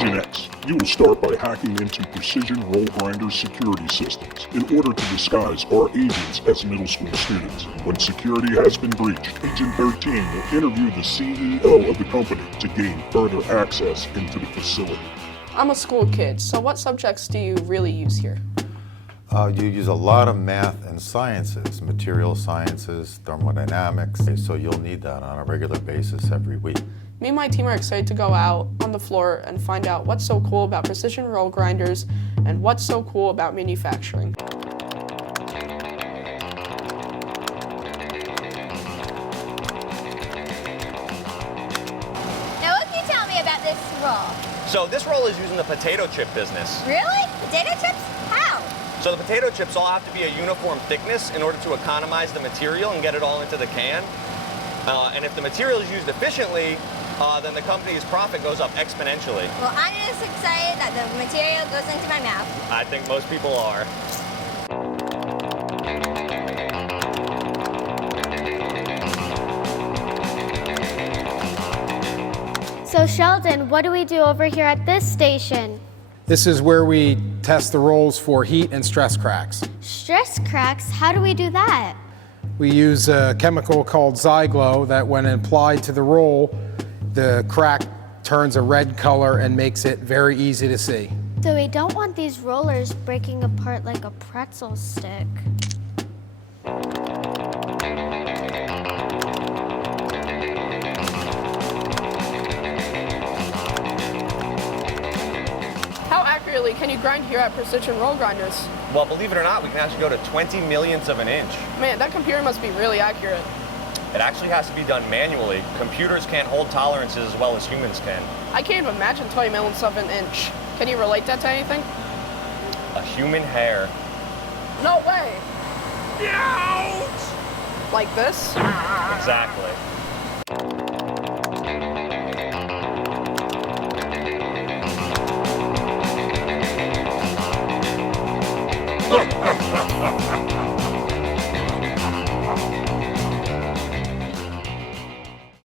Agent X, you will start by hacking into Precision Roll Grinder's security systems in order to disguise our agents as middle school students. When security has been breached, Agent 13 will interview the CEO of the company to gain further access into the facility. I'm a school kid, so what subjects do you really use here? You use a lot of math and sciences, material sciences, thermodynamics, so you'll need that on a regular basis every week. Me and my team are excited to go out on the floor and find out what's so cool about precision roll grinders and what's so cool about manufacturing. Now what can you tell me about this roll? So this roll is used in the potato chip business. Really? Potato chips? How? So the potato chips all have to be a uniform thickness in order to economize the material and get it all into the can. And if the material is used efficiently, then the company's profit goes up exponentially. Well, I'm just excited that the material goes into my mouth. I think most people are. So Sheldon, what do we do over here at this station? This is where we test the rolls for heat and stress cracks. Stress cracks? How do we do that? We use a chemical called Zyglow that when applied to the roll, the crack turns a red color and makes it very easy to see. So we don't want these rollers breaking apart like a pretzel stick. How accurately can you grind here at Precision Roll Grinders? Well, believe it or not, we can actually go to 20 millionths of an inch. Man, that computer must be really accurate. It actually has to be done manually. Computers can't hold tolerances as well as humans can. I can't even imagine 20 millionths of an inch. Can you relate that to anything? A human hair. No way! Ouch! Like this? Exactly.